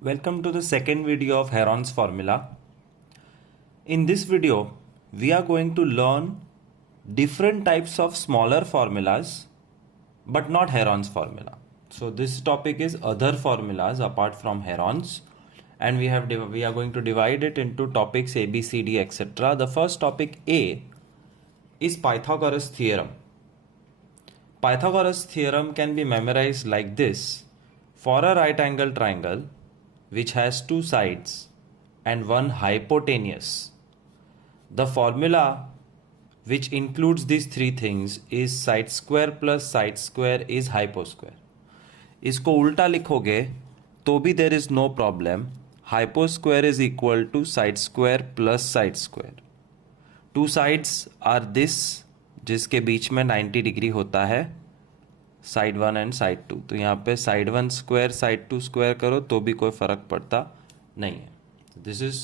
Welcome to the second video of Heron's formula. In this video, we are going to learn different types of smaller formulas, but not Heron's formula. So this topic is other formulas apart from Heron's, and we are going to divide it into topics A, B, C, D, etc. The first topic A is Pythagoras theorem. Pythagoras theorem can be memorized like this. For a right angle triangle which has two sides and one hypotenuse, the formula which includes these three things is side square plus side square is hyposquare. इसको उल्टा लिखोगे तो भी there is no problem. Hyposquare is equal to side square plus side square. Two sides are this, जिसके बीच में 90 degree होता है, side one and side two. तो यहाँ पे side one square side two square करो तो भी कोई फर्क पड़ता नहीं है. This is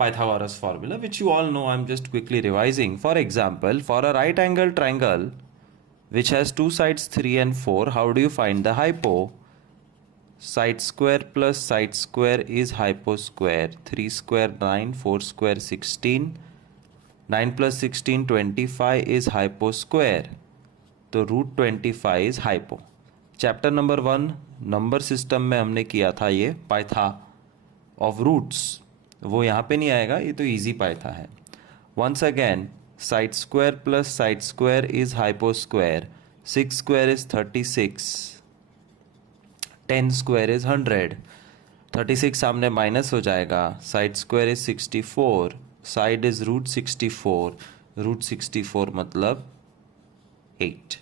Pythagoras formula, which you all know. I'm just quickly revising. For example, for a right angle triangle which has two sides 3 and 4, how do you find the hypo? Side square plus side square is hyposquare. 3 square 9, 4 square 16, 9 plus 16 25 is hyposquare. तो root 25 is hypo. Chapter number 1 number system में हमने किया था ये पाइथा of roots, वो यहाँ पे नहीं आएगा, ये तो इजी पाइथा है. Once again, side square plus side square is hypo square. 6 square is 36, 10 square is 100. 36 सामने माइनस हो जाएगा. Side square is 64, side is root 64, root 64 मतलब 8.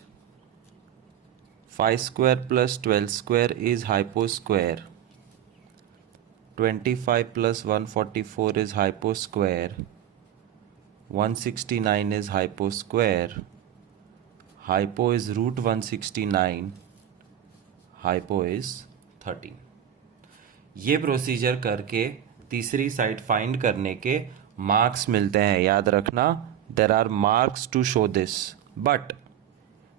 5 square plus 12 square is hyposquare. 25 plus 144 is hyposquare. 169 is hyposquare. Hypo is root 169. Hypo is 13. ये procedure करके तीसरी side find करने के marks मिलते हैं. याद रखना, there are marks to show this, but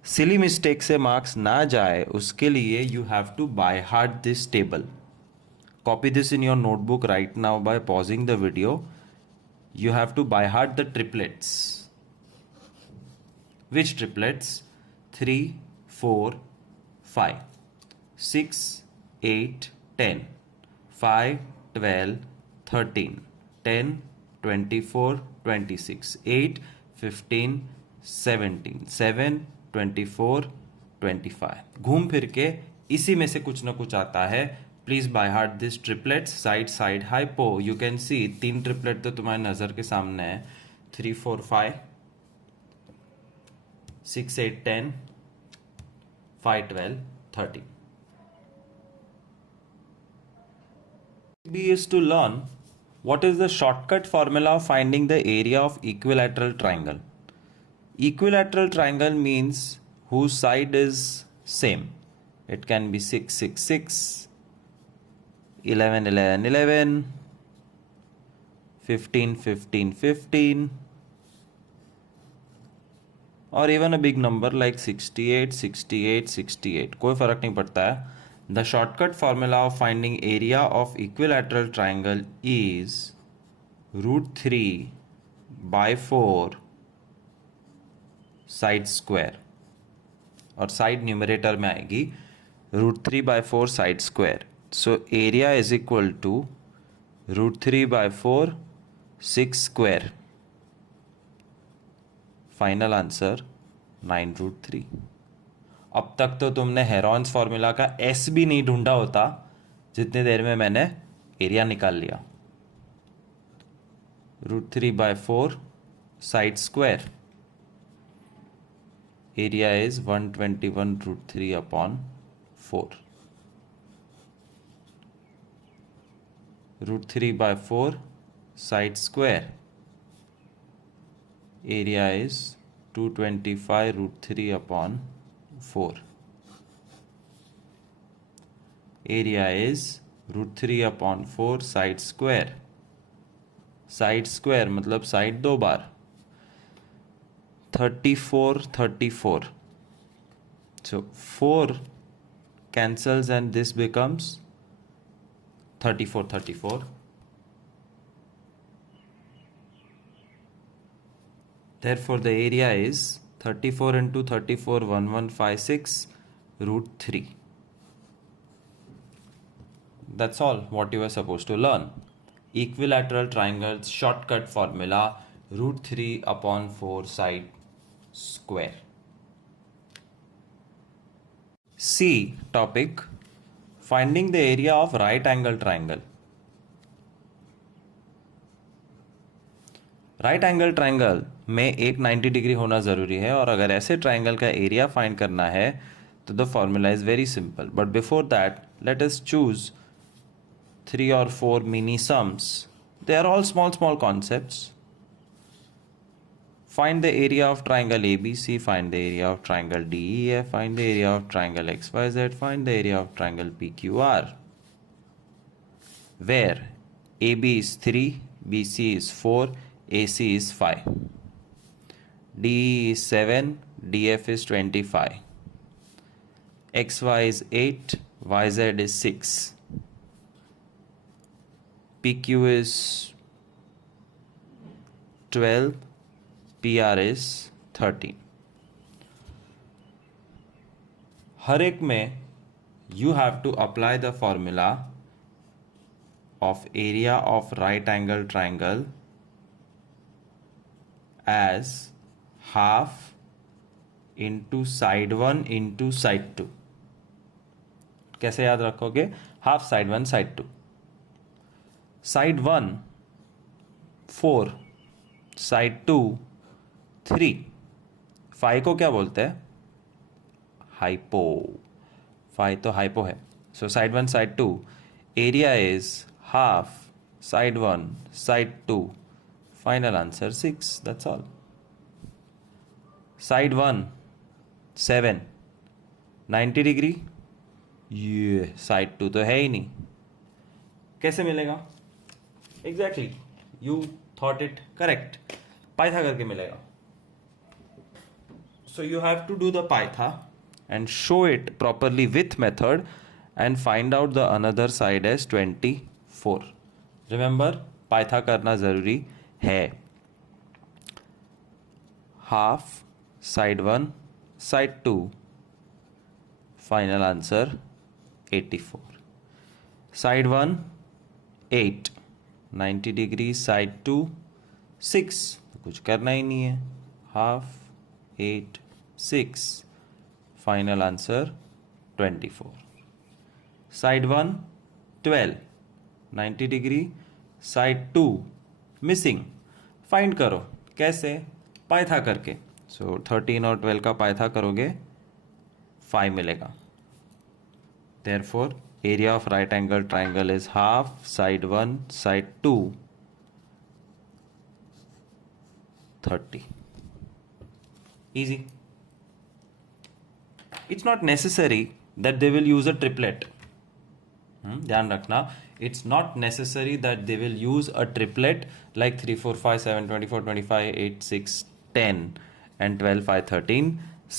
silly mistake से मार्क्स ना जाए उसके लिए you have to by heart this table. Copy this in your notebook right now by pausing the video. You have to by heart the triplets. Which triplets? 3, 4, 5, 6, 8, 10, 5, 12, 13, 10, 24, 26, 8, 15, 17, 7, 24, 25. घूम फिर के इसी में से कुछ ना कुछ आता है. Please bye heart this triplets. Side side hypo. You can see 3 triplet तो तुम्हारे नजर के सामने है. 3, 4, 5, 6, 8, 10, 5, 12, 13. B is to learn what is the shortcut formula of finding the area of equilateral triangle. Equilateral triangle means whose side is same. It can be 6, 6, 6, 11, 11, 11, 15, 15, 15, or even a big number like 68, 68, 68. कोई फर्क नहीं पड़ता है. The shortcut formula of finding area of equilateral triangle is root 3 by 4 side square, और side numerator में आएगी root 3 by 4 side square. So area is equal to root 3 by 4 6 square. Final answer 9√3. अब तक तो तुमने हेरॉन्स फॉर्मूला का S भी नहीं ढूंढा होता जितनी देर में मैंने एरिया निकाल लिया. Root 3 by 4 side square. Area is 121√3 upon 4. Root 3 by 4 side square. Area is 225√3 upon 4. Area is root 3 upon 4 side square. Side square मतलब साइड दो बार. 34, 34. So 4 cancels and this becomes 34. Therefore, the area is 34 into 34, 1156 root 3. That's all what you are supposed to learn. Equilateral triangles shortcut formula, root 3 upon 4 side square. C topic, finding the area of right angle triangle. Right angle triangle में एक 90 degree होना ज़रूरी है, और अगर ऐसे triangle का area find करना है तो the formula is very simple. But before that let us choose 3 or 4 mini sums. They are all small concepts. Find the area of triangle ABC, find the area of triangle DEF, find the area of triangle XYZ, find the area of triangle PQR. Where AB is 3, BC is 4, AC is 5. DE is 7, DF is 25. XY is 8, YZ is 6. PQ is 12, PR is 13. हर एक में you have to apply the formula of area of right angle triangle as half into side 1 into side 2. कैसे याद रखोगे? Half side 1 side 2. Side 1 4, side 2 3. 5 को क्या बोलते हैं? Hypo. 5 तो हाइपो है. So side 1 side 2, area is half side 1 side 2. Final answer 6. That's all. Side 1 7, 90 डिग्री. ये साइड 2 तो है ही नहीं. कैसे मिलेगा? Exactly, you thought it correct. Pytha करके मिलेगा. So you have to do the paitha and show it properly with method and find out the another side as 24. Remember, paitha करना जरूरी है. Half side 1 side 2. Final answer 84. Side 1 8, 90 degree. Side 2 6, कुछ करना ही नहीं है. Half 8 6. Final answer 24. Side 1 12, 90 degree. Side 2 missing. Find करो. कैसे? पाइथा करके. सो 13 और 12 का पाइथा करोगे 5 मिलेगा. Therefore area of right angle triangle is half side 1 side 2 30. Easy. It's not necessary that they will use a triplet. ध्यान रखना, it's not necessary that they will use a triplet like 3 4 5 7 24 25 8 6 10 and 12 5 13.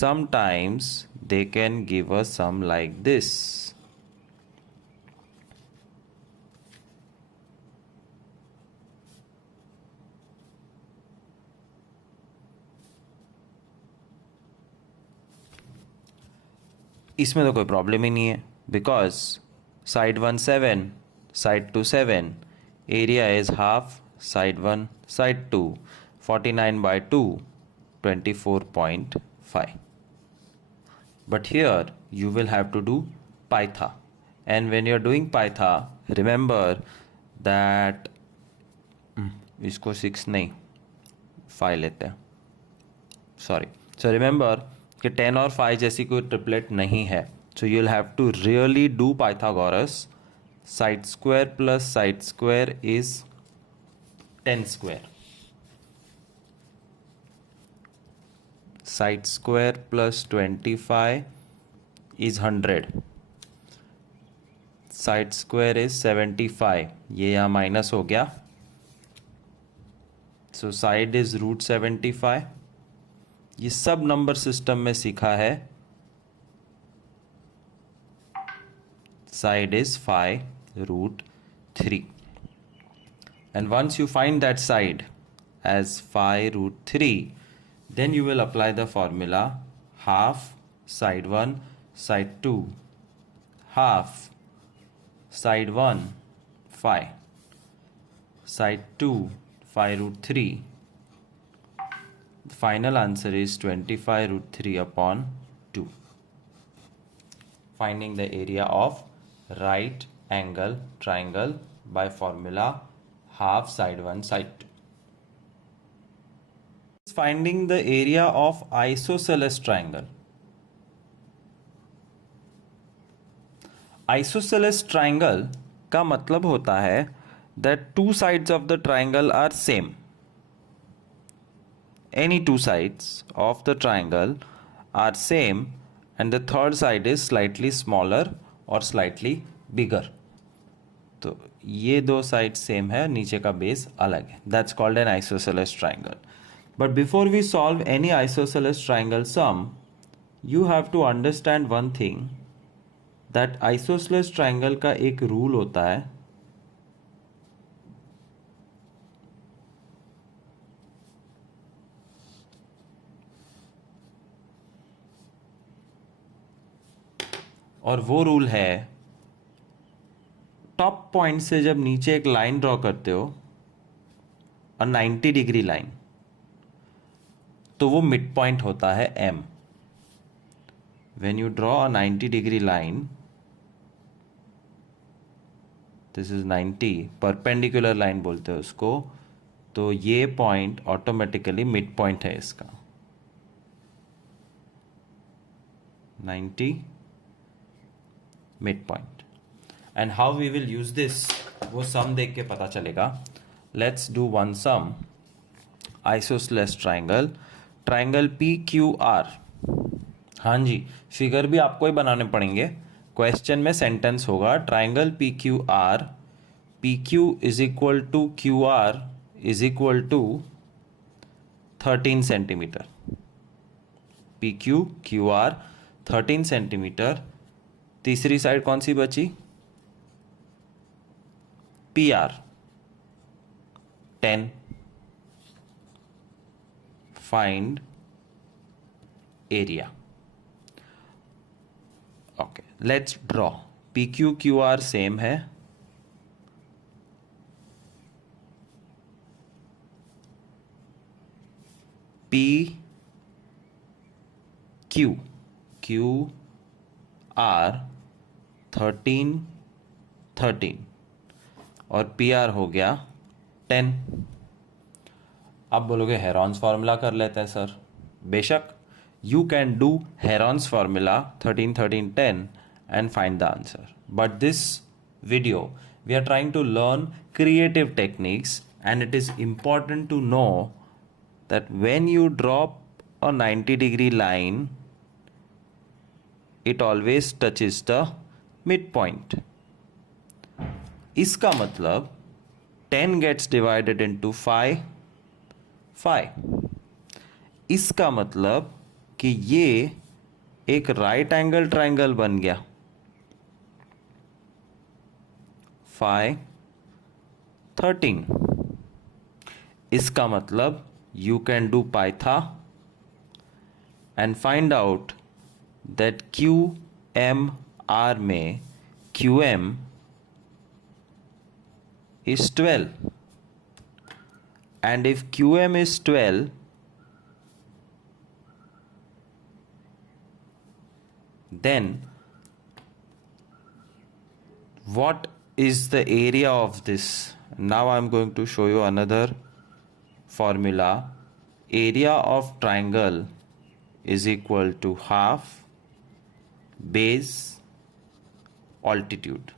Sometimes they can give a sum like this. इसमें तो कोई problem ही नहीं है, because side 1 7, side 2 7, area is half side 1 side 2. 49/2 24.5. But here you will have to do paitha, and when you are doing paitha, remember that इसको 6 नहीं 5 लेते हैं, sorry. So remember कि 10 और 5 जैसी कोई ट्रिपलेट नहीं है. So you will have to really do Pythagoras. Side square plus side square is 10 square. Side square plus 25 is 100. Side square is 75. ये यहाँ माइनस हो गया. So side is root 75. ये सब नंबर सिस्टम में सीखा है. Side is 5 root 3. And once you find that side as phi root 3, then you will apply the formula half side 1 side 2 half side 1 phi side 2 phi root 3. The final answer is 25 root 3 upon 2. Finding the area of right angle triangle by formula half side 1 side 2. Finding the area of isosceles triangle. Isosceles triangle का मतलब होता है that two sides of the triangle are same. Any two sides of the triangle are same and the third side is slightly smaller or slightly bigger. तो ये दो side same है, नीचे का बेस अलग है. That's called an isosceles triangle. But before we solve any isosceles triangle sum, you have to understand one thing, that isosceles triangle का एक रूल होता है, और वो रूल है टॉप पॉइंट से जब नीचे एक लाइन ड्रॉ करते हो और 90 डिग्री लाइन, तो वो मिड पॉइंट होता है M. When you draw a 90 degree line, this is 90, perpendicular line बोलते हैं उसको, तो ये पॉइंट ऑटोमेटिकली मिड पॉइंट है इसका. 90 mid point. And how we will use this, वो सम देख के पता चलेगा. Let's do one sum. Isosceles triangle, triangle PQR. हाँ जी, फिगर भी आपको ही बनाने पड़ेंगे. क्वेश्चन में सेंटेंस होगा triangle PQR, PQ is equal to QR is equal to 13 centimetre. PQ QR 13 centimetre. तीसरी साइड कौन सी बची? PR 10. Find area. Okay, let's draw. PQQR same है. QR 13 13 और PR हो गया 10. आप बोलोगे हेरॉन्स फार्मूला कर लेते हैं सर. बेशक, you can do Heron's formula 13 13 10 and find the answer. But this video we are trying to learn creative techniques, and it is important to know that when you drop a 90 degree line, it always touches the midpoint. इसका मतलब 10 gets divided into 5. इसका मतलब कि ये एक right angle triangle बन गया. 5 13. इसका मतलब you can do Pytha and find out that QMR में QM is 12, and if QM is 12, then what is the area of this? Now I am going to show you another formula. Area of triangle is equal to half base altitude.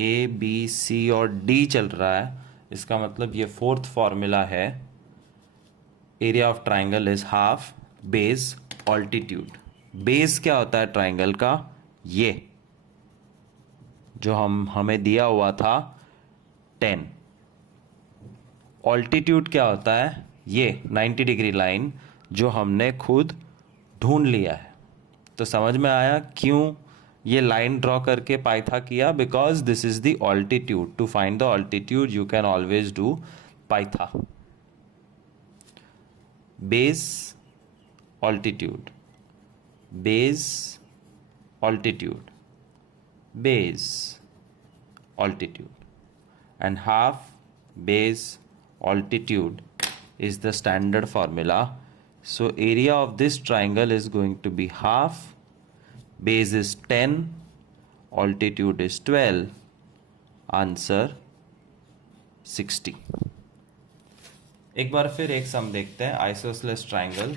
A B C और D चल रहा है, इसका मतलब ये fourth formula है. Area of triangle is half base altitude. Base क्या होता है ट्राइंगल का? ये जो हमें दिया हुआ था 10. ऑल्टीट्यूड क्या होता है? ये 90 डिग्री लाइन जो हमने खुद ढूंढ लिया है. तो समझ में आया क्यों ये लाइन ड्रॉ करके पाइथा किया because this is the altitude. To find the altitude you can always do Pytha. Base altitude, base altitude, base altitude, and half base altitude is the standard formula. So area of this triangle is going to be half, base is 10, altitude is 12, answer 60. एक बार फिर एक सम देखते हैं. Isosceles triangle,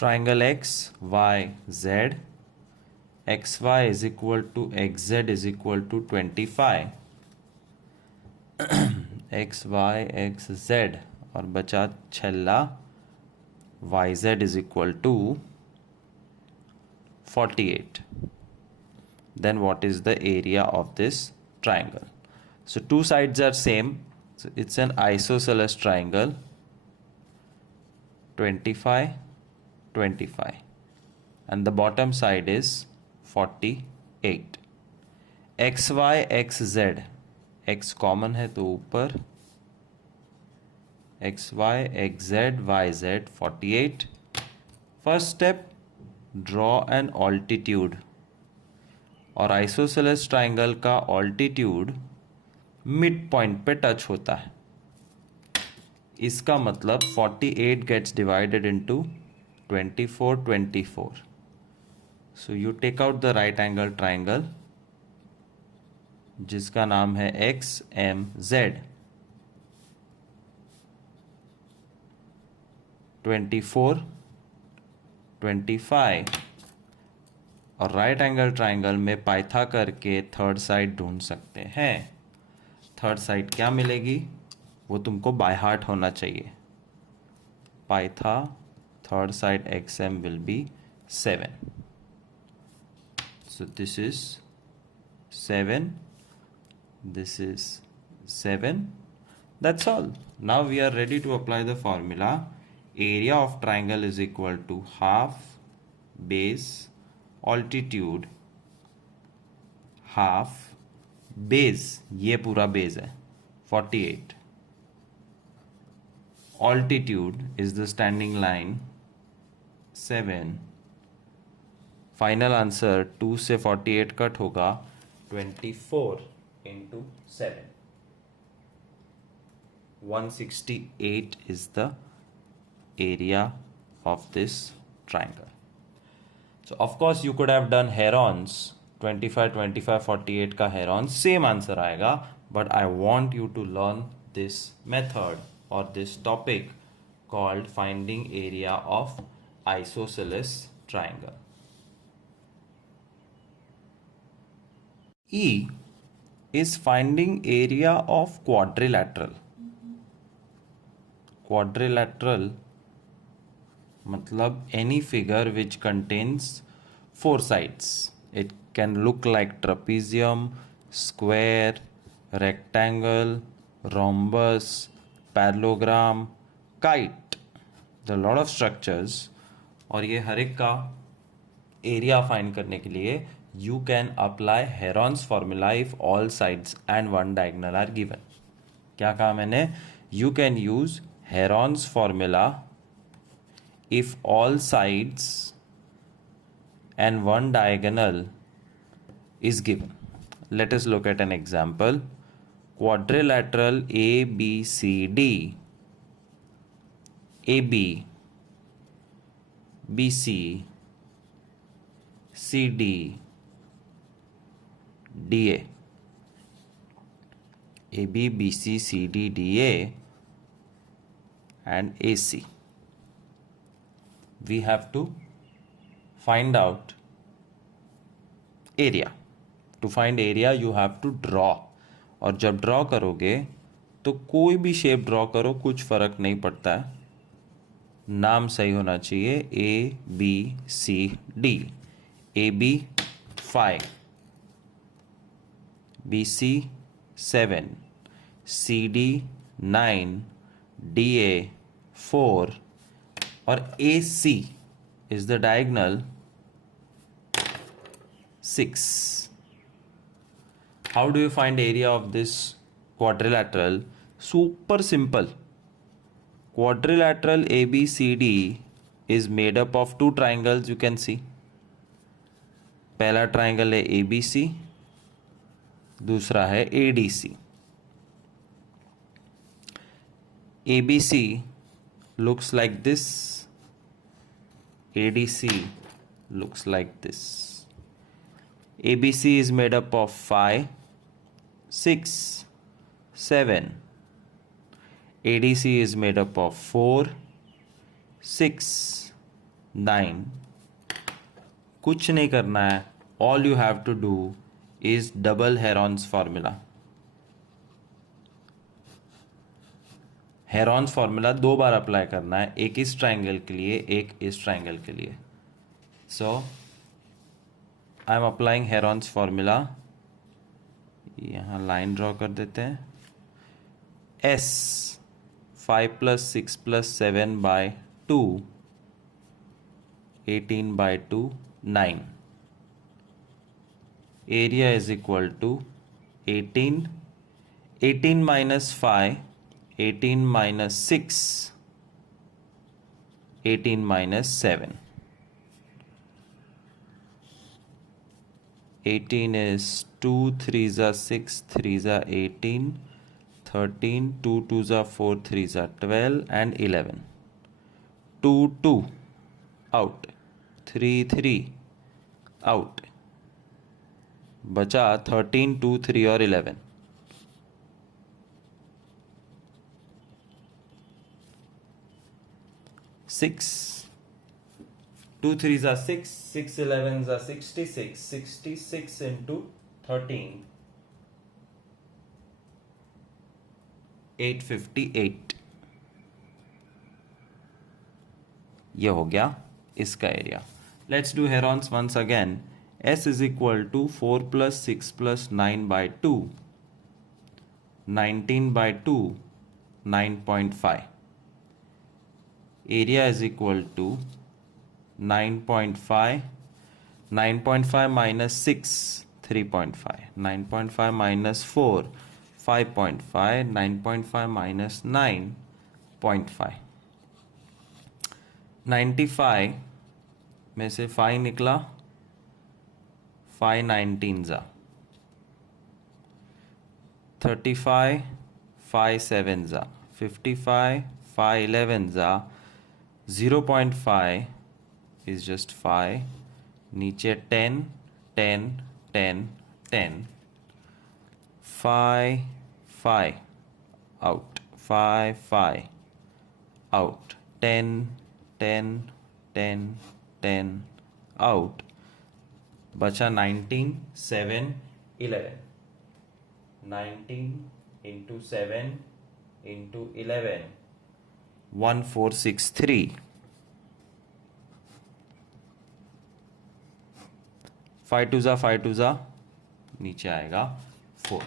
triangle x y z, xy is equal to xz is equal to 25, x y x z और बचा छल्ला yz is equal to 48. Then what is the area of this triangle? So two sides are same, so it's an isosceles triangle. 25 25 and the bottom side is 48. xy xz, x common है तो ऊपर, xy xz yz 48. first step, draw an altitude. और isosceles triangle का altitude mid point पे touch होता है. इसका मतलब 48 gets divided into 24 24. So you take out the right angle triangle जिसका नाम है XMZ. 24 25 और राइट एंगल ट्राइंगल में पाइथा करके थर्ड साइड ढूंढ सकते हैं. थर्ड साइड क्या मिलेगी वो तुमको बाय हार्ट होना चाहिए. पाइथा third side xm will be 7. So this is 7, this is 7. That's all. Now we are ready to apply the formula. Area of triangle is equal to half base altitude half base, ये पूरा base है 48. Altitude is the standing line 7. Final answer 2 से 48 cut होगा 24 into 7. 168 is the area of this triangle. So of course you could have done herons. 25 25 48 का herons same answer आएगा, but I want you to learn this method or this topic called finding area of isosceles triangle. E is finding area of quadrilateral. Quadrilateral मतलब any figure which contains 4 sides. It can look like trapezium, square, rectangle, rhombus, parallelogram, kite. There are a lot of structures. और ये हर एक का area find करने के लिए you can apply Heron's formula if all sides and one diagonal are given. क्या कहा मैंने? You can use Heron's formula if all sides and one diagonal is given. Let us look at an example. Quadrilateral ABCD, AB, BC, CD, DA, AB, BC, CD, DA and AC. We have to find out area. To find area you have to draw. और जब draw करोगे तो कोई भी shape draw करो, कुछ फर्क नहीं पड़ता है, नाम सही होना चाहिए. A B C D. A B 5, B C 7, C D 9, D A 4 और A C is the diagonal 6. How do you find area of this quadrilateral? Super simple. Quadrilateral ABCD is made up of two triangles, you can see. पहला triangle है ABC, दूसरा है ADC. ABC looks like this, ADC looks like this. ABC is made up of 5, 6, 7. ADC is made up of 4, 6, 9. कुछ नहीं करना है. All you have to do is double Heron's formula. Heron's formula 2 bar apply करना है, एक इस triangle के लिए, एक इस ट्राइंगल के लिए. So I am applying Heron's formula. यहाँ लाइन ड्रॉ कर देते हैं. S 5 + 6 + 7 by 2, 18 by 2, 9. Area is equal to 18, 18 minus 5, 18 minus 6, 18 minus 7. 18 is 2 3s are 6, 3s are 18, 13, 2 2s are 4, 3s are 12, and 11. 2 2 out, 3 3 out. बचा 13, 2, 3 और 11. Six. 2 3s are 6, 6 11s are 66, 66 into 13, 858. ये हो गया इसका area. Let's do Heron's once again. S is equal to 4 + 6 + 9 by 2, 19 by 2, 9.5. Area is equal to 9.5, 9.5 minus 6, 3.5, 9.5 minus 4, 5.5, 9.5 minus 9.5. 95 में से 5 निकला, 5 19s are 35, 5 7s are 55, 5 11s are 0.5 is just 5. नीचे 10, 10, 10, 10. 5, 5 out, 5, 5 out. 10, 10, 10, 10 out. बचा 19, 7, 11. 19 into 7 into 11, 1463. 5 2s are 5 2s are नीचे आएगा 4.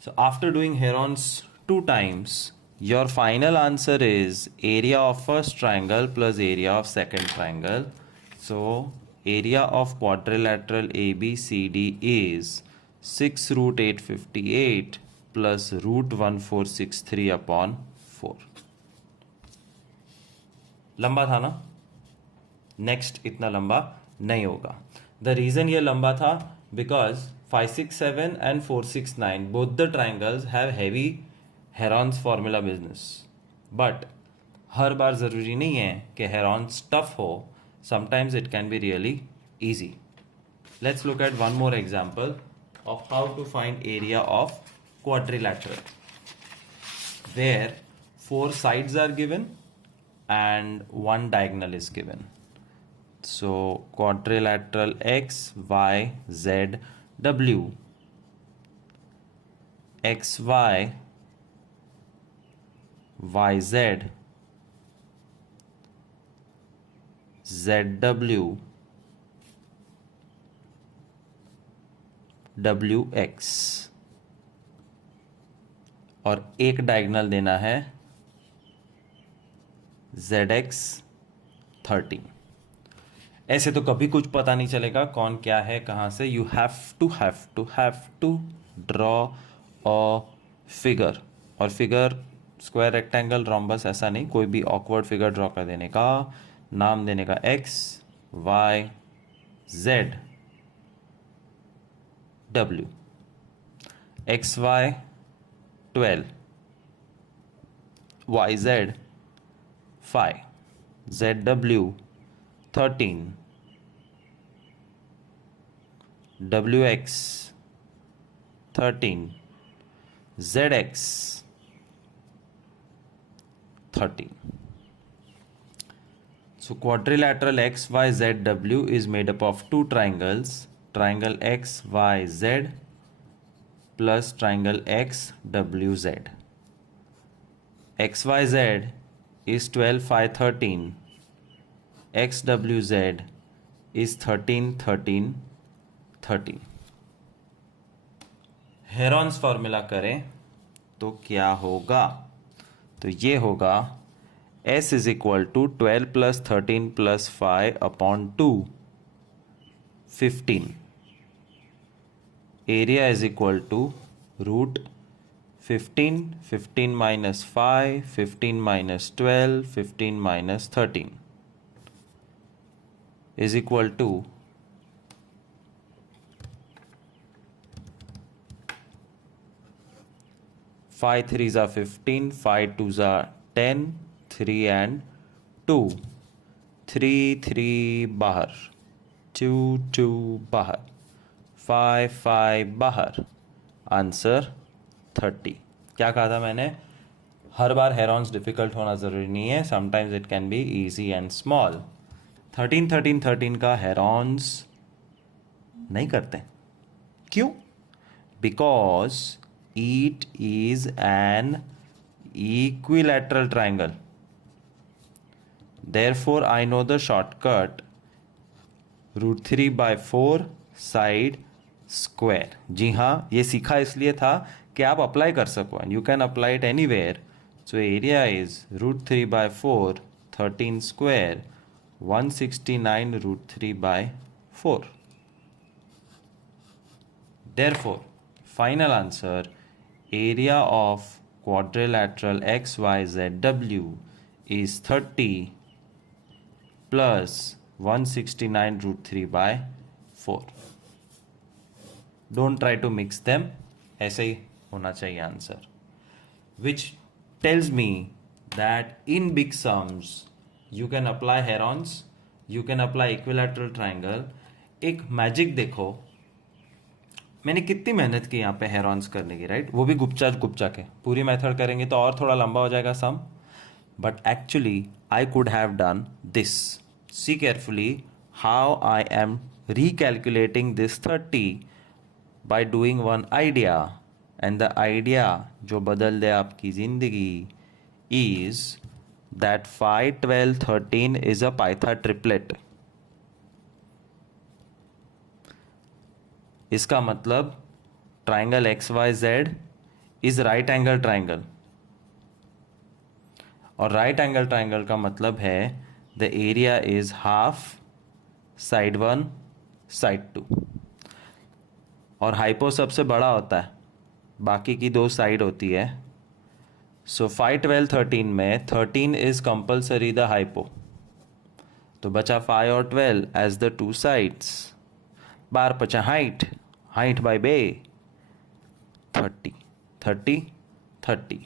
So after doing Heron's 2 times, your final answer is area of first triangle plus area of second triangle. So area of quadrilateral ABCD is 6 root 858 plus root 1463 upon 4. लंबा था ना? Next इतना लंबा नहीं होगा. The reason ये लंबा था because 567 and 469 both the triangles have heavy Heron's formula business. But हर बार ज़रूरी नहीं है कि Heron's टफ हो. Sometimes it can be really easy. Let's look at one more example of how to find area of quadrilateral, where 4 sides are given and 1 diagonal is given. So quadrilateral X, Y, Z, W. X, Y, Y, Z, ZW, WX. और एक diagonal देना है ZX 13। ऐसे तो कभी कुछ पता नहीं चलेगा कौन क्या है कहाँ से। You have to draw a figure, और फिगर स्क्वायर, रेक्टेंगल, रोम्बस, ऐसा नहीं, कोई भी ऑकवर्ड फिगर ड्रॉ कर देने का, नाम देने का X Y Z W. X Y 12, Y Z 5, Z W 13, W X 13, Z X 13. So quadrilateral XYZW is made up of two triangles, triangle XYZ plus triangle XWZ. XYZ is 12, 5, 13. XWZ is 13, 13, 13. Heron's formula करें तो क्या होगा? तो ये होगा S is equal to 12 plus 13 plus 5 upon 2, 15. Area is equal to root 15, 15 minus 5, 15 minus 12, 15 minus 13 is equal to 5 3s are 15, 5 2s are 10, 3 and 2, 3 3 बाहर, 2 2 बाहर, 5 5 बाहर, आंसर 30। क्या कहा था मैंने? हर बार हेरॉन्स डिफिकल्ट होना ज़रूरी नहीं है, sometimes it can be easy and small. 13 13 13 का हेरॉन्स नहीं करते, क्यों? Because it is an equilateral triangle. Therefore, I know the shortcut root 3 by 4 side square. जी हाँ, ये सीखा इसलिए था कि आप अप्लाई कर सको, and you can apply it anywhere. So area is root 3 by 4, 13 square, 169 root 3 by 4. Therefore, final answer, area of quadrilateral XYZW is 30 plus 169 root 3 by 4. Don't try to mix them, ऐसे ही होना चाहिए answer, which tells me that in big sums you can apply herons, you can apply equilateral triangle. एक magic देखो, मैंने कितनी मेहनत की यहाँ पे हेरॉन्स करने की, राइट? वो भी गुपचा गुपचा के, पूरी मेथड करेंगे तो और थोड़ा लंबा हो जाएगा some, but actually I could have done this. See carefully how I am recalculating this 30 by doing one idea, and the idea जो बदल दे आपकी ज़िंदगी is that 5 12 13 is a Python triplet. इसका मतलब triangle X Y Z is right angle triangle, और right angle triangle का मतलब है the area is half side 1 side 2, और हाइपो सबसे बड़ा होता है, बाकी की 2 साइड होती है. सो 5 12 13 में 13 इज कंपल्सरी द हाइपो, तो बचा 5 और 12 एज द 2 साइड्स. 12 पचा हाइट, हाइट बाय बे 30 30 30.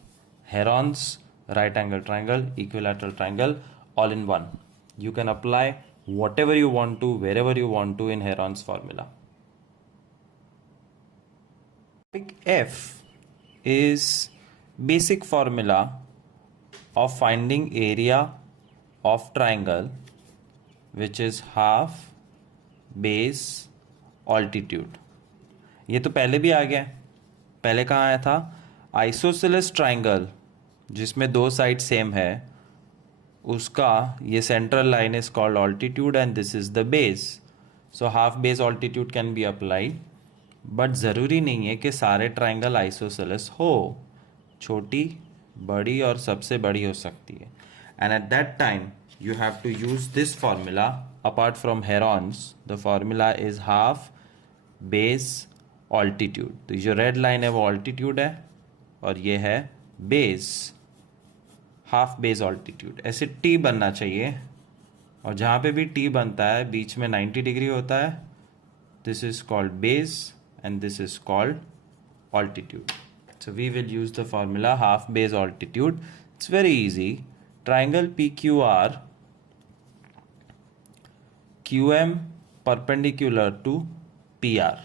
Heron's right angle triangle, equilateral triangle, all in one. You can apply whatever you want to, wherever you want to in Heron's formula. Topic F is basic formula of finding area of triangle, which is half base altitude. ये तो पहले भी आ गया, पहले कहाँ आया था? Isosceles triangle जिसमें 2 साइड सेम है, उसका ये central line is called altitude and this is the base. So half base altitude can be applied, but ज़रूरी नहीं है कि सारे ट्राइंगल आइसोसेलेस हो, छोटी, बड़ी और सबसे बड़ी हो सकती है. And at that time you have to use this formula. Apart from herons, the formula is half base altitude. तो जो रेड लाइन है वो ऑल्टीट्यूड है और ये है बेस, हाफ बेस ऑल्टीट्यूड. ऐसे टी बनना चाहिए और जहाँ पे भी टी बनता है बीच में 90 डिग्री होता है. This is called base and this is called altitude. So we will use the formula half base altitude. It's very easy. Triangle PQR, QM perpendicular to PR.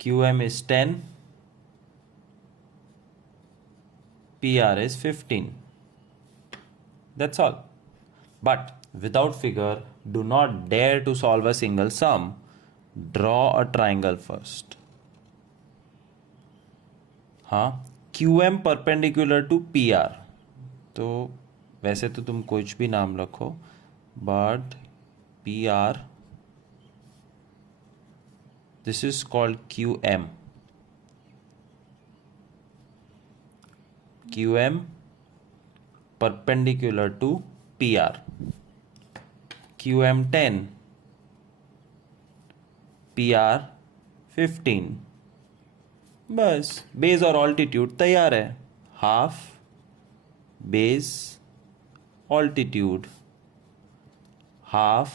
QM is 10, PR is 15. That's all. But without figure, do not dare to solve a single sum. Draw a triangle first. हाँ, Q M perpendicular to P R. तो वैसे तो तुम कुछ भी नाम रखो, but P R, this is called Q M. Q M perpendicular to P R. Q M 10, P R 15. बस बेस और ऑल्टीट्यूड तैयार है. Half base altitude, half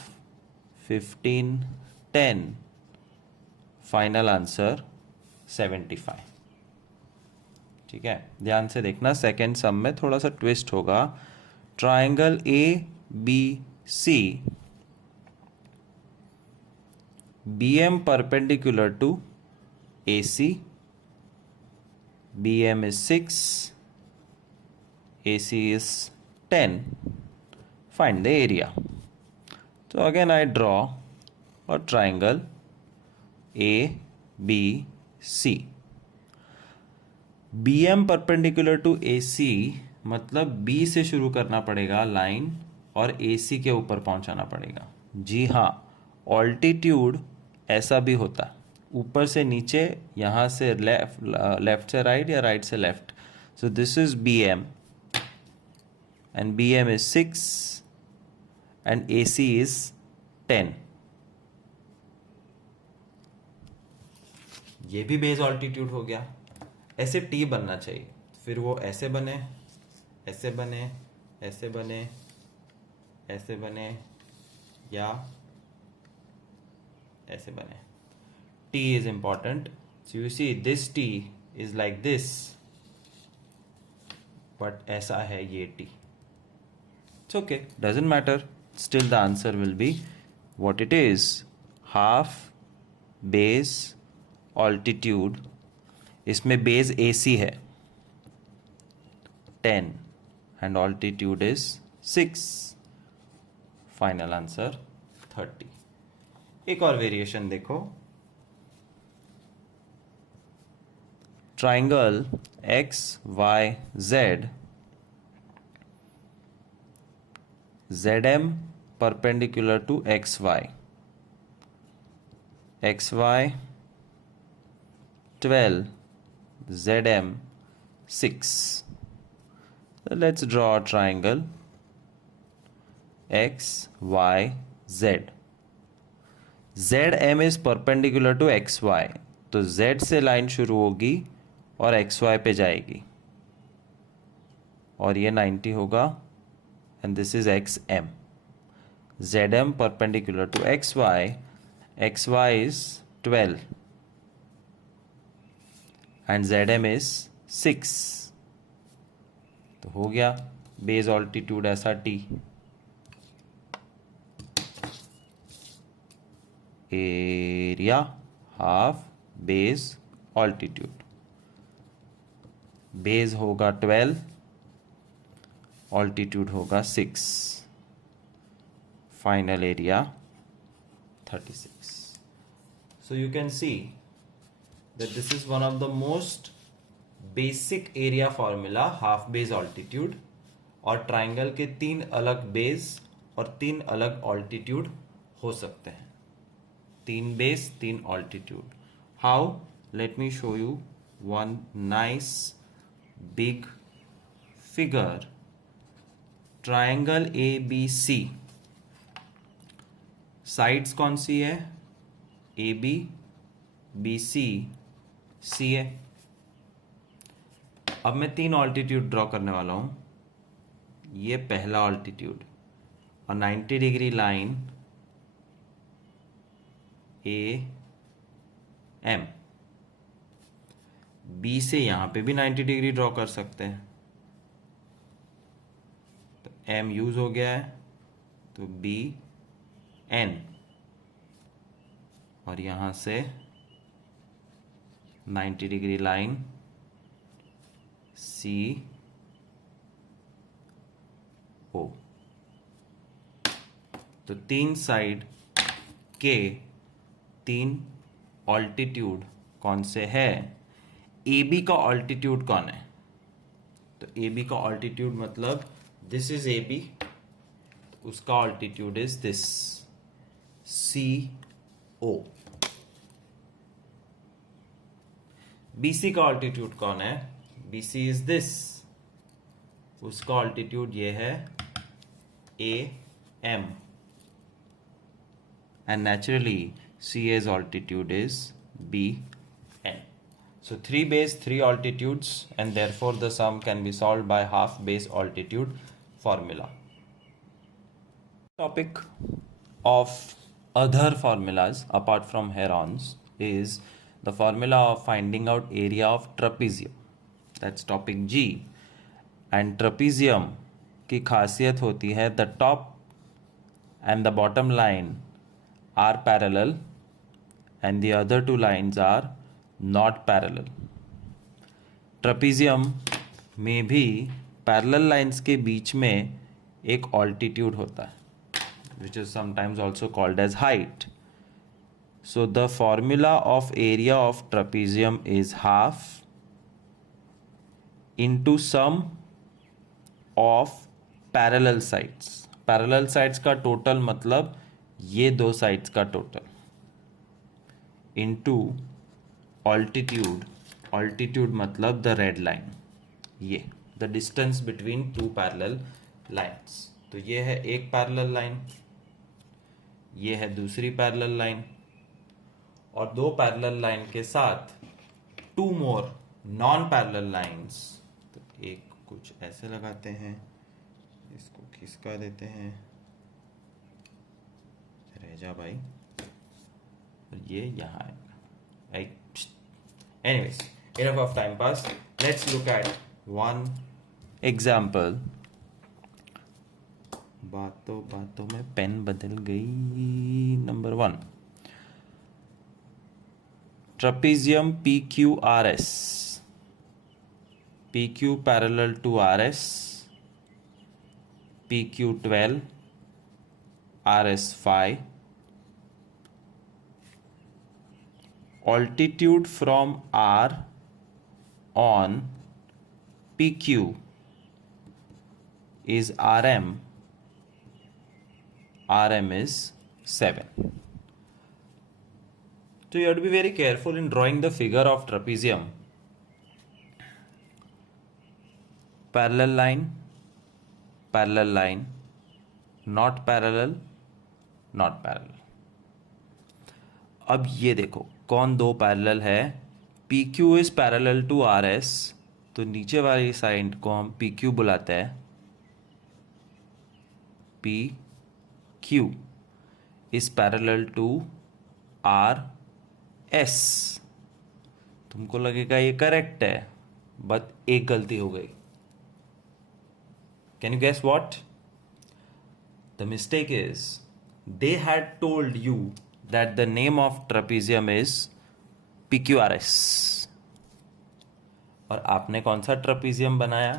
15 10, final answer 75. ठीक है, ध्यान से देखना. सेकेंड सम में थोड़ा सा ट्विस्ट होगा. Triangle A B C, B M perpendicular to A C. BM is 6, AC is 10. Find the area. So again I draw a triangle ABC. BM perpendicular to AC मतलब B से शुरू करना पड़ेगा line और AC के ऊपर पहुंचाना पड़ेगा. जी हाँ, ऑल्टीट्यूड ऐसा भी होता है, ऊपर से नीचे, यहाँ से लेफ्ट से राइट या राइट से left. So this is B M and B M is 6 and A C is 10. ये भी बेस ऑल्टीट्यूड हो गया. ऐसे टी बनना चाहिए, फिर वो ऐसे बने, ऐसे बने, ऐसे बने, ऐसे बने या ऐसे बने. T is important. So you see this T is like this, but ऐसा है ये T. It's okay, doesn't matter. Still the answer will be what it is. Half base altitude. इसमें base AC है 10 and altitude is 6. Final answer 30. एक और variation देखो. Triangle XYZ, ZM perpendicular to XY, XY 12, ZM 6. So let's draw a triangle XYZ. ZM is perpendicular to XY, तो Z से line शुरू होगी और XY पे जाएगी और ये 90 होगा and this is XM. ZM perpendicular to XY, XY is 12 and ZM is 6. तो हो गया बेस ऑल्टीट्यूड ऐसा T. Area half base altitude. Base होगा 12, ऑल्टीट्यूड होगा 6. Final area 36. So you can see that this is one of the most basic area formula, half base altitude. और triangle के 3 अलग base और 3 अलग ऑल्टीट्यूड हो सकते हैं. 3 base 3 altitude. How? Let me show you one nice big figure triangle A B C, sides कौन सी है? ए बी, बी सी, सी है। अब मैं 3 ऑल्टीट्यूड ड्रॉ करने वाला हूं। ये पहला ऑल्टीट्यूड और 90 degree line A M. B से यहां पे भी 90 डिग्री ड्रॉ कर सकते हैं, तो एम यूज हो गया है, तो बी एन, और यहां से 90 डिग्री लाइन सी ओ। तो 3 साइड के 3 ऑल्टीट्यूड कौन से है? ए बी का ऑल्टीट्यूड कौन है? तो ए बी का ऑल्टीट्यूड मतलब दिस इज ए बी, उसका altitude is this C O. BC का ऑल्टीट्यूड कौन है? BC इज दिस, उसका ऑल्टीट्यूड ये है A M, and naturally CA's altitude is BN. So 3 base 3 altitudes, and therefore the sum can be solved by half base altitude formula. Topic of other formulas apart from herons is the formula of finding out area of trapezium. That's topic G. And trapezium की खासियत होती है the top and the bottom line are parallel and the other 2 lines are not parallel. Trapezium में भी parallel lines के बीच में एक altitude होता है which is sometimes also called as height. So the formula of area of trapezium is half into sum of parallel sides. Parallel sides का total मतलब ये 2 साइड्स का टोटल इनटू ऑल्टीट्यूड, ऑल्टीट्यूड मतलब द रेड लाइन, ये the distance between 2 parallel lines. तो ये है एक पैरेलल लाइन, ये है दूसरी पैरेलल लाइन, और 2 पैरेलल लाइन के साथ 2 मोर नॉन पैरेलल लाइंस। तो एक कुछ ऐसे लगाते हैं, इसको खिसका देते हैं, रह जा भाई, और ये यहाँ आएगा, right? Anyways, enough of time pass. Let's look at one example. बातों बातों में पेन बदल गई। Number 1, trapezium PQRS. PQ parallel to RS, PQ12, RS 5. Altitude from R on PQ is RM. RM is 7. So you have to be very careful in drawing the figure of trapezium. Parallel line, not parallel, not parallel. अब ये देखो कौन 2 parallel है? PQ is parallel to RS, तो नीचे वाली side को हम PQ बुलाते हैं, PQ is parallel to RS। तुमको लगेगा ये करेक्ट है, बट एक गलती हो गई। Can you guess what? The mistake is they had told you that the name of trapezium is PQRS, और आपने कौन सा ट्रपीजियम बनाया?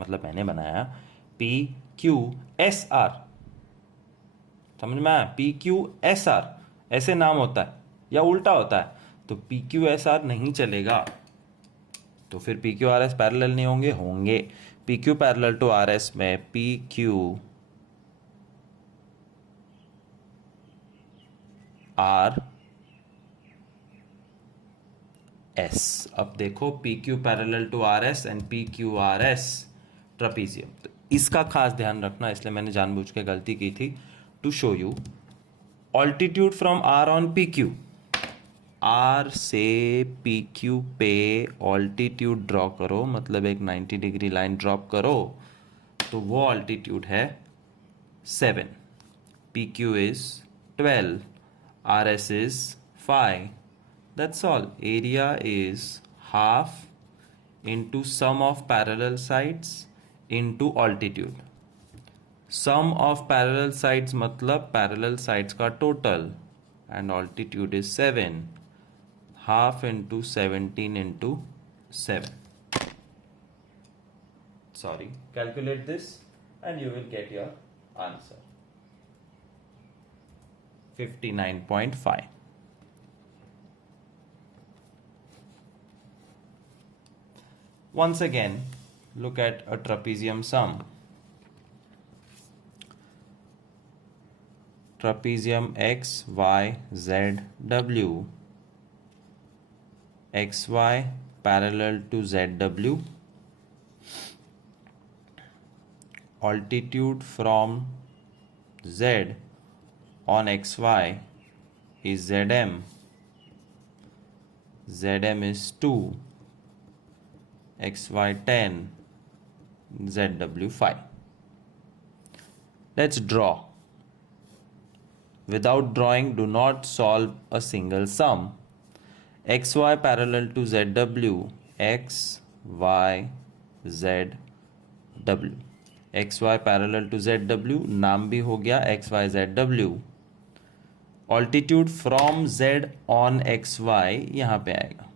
मतलब मैंने बनाया PQSR। समझ में आया? PQSR ऐसे नाम होता है या उल्टा होता है, तो PQSR नहीं चलेगा, तो फिर PQRS पैरेलल नहीं होंगे, होंगे। PQ पैरेलल टू RS में PQRS। अब देखो PQ parallel to RS and PQRS trapezium, तो इसका खास ध्यान रखना, इसलिए मैंने जानबूझ के गलती की थी। To show you, altitude from R on P Q, R से पी क्यू पे ऑल्टीट्यूड ड्रॉ करो, मतलब एक 90 डिग्री लाइन ड्रॉप करो, तो वो ऑल्टीट्यूड है 7, P Q is 12, R S is 5. That's all. Area is half into sum of parallel sides into altitude. Sum of parallel sides मतलब parallel sides का total, and altitude is 7. Half into 17 into 7. Sorry. Calculate this and you will get your answer. 59.5. Once again, look at a trapezium sum. Trapezium X, Y, Z, W. XY parallel to ZW. Altitude from Z on XY is ZM. ZM is 2. XY 10, ZW 5. Let's draw. Without drawing, do not solve a single sum. XY parallel to ZW, X, Y, Z, W. XY parallel to ZW, नाम भी हो गया XY ZW. Altitude from Z on XY यहाँ पे आएगा,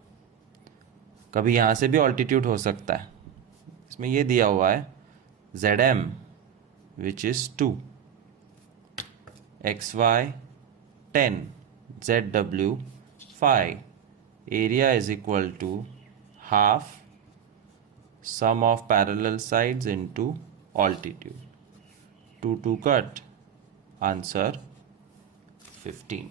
कभी यहाँ से भी ऑल्टीट्यूड हो सकता है, इसमें ये दिया हुआ है ZM which is 2, XY 10, ZW 5. Area is equal to half sum of parallel sides into altitude. 2 2 cut, answer 15.